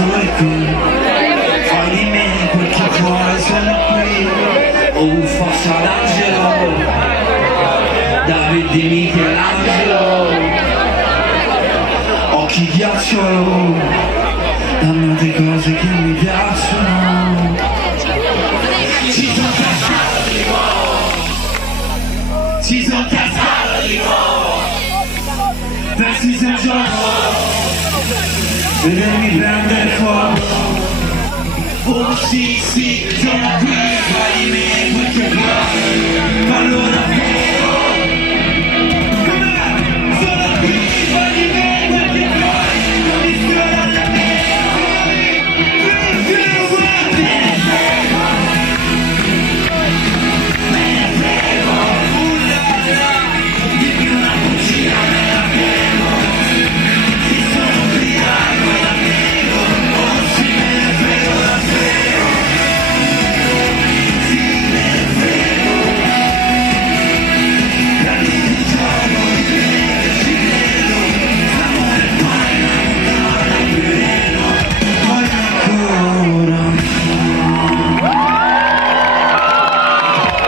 sole qui, fai di me quel che vuoi, sono qui. Oh, forza d'angelo, Davide Michelangelo, occhi ghiacciolo, tante cose che mi piacciono. Ci sono cascato di nuovo, ci sono cascato di nuovo, pensi se gioco, vedermi prendere fuoco. Oh sì, sì, sono qui, fai di me quel che vuoi, allora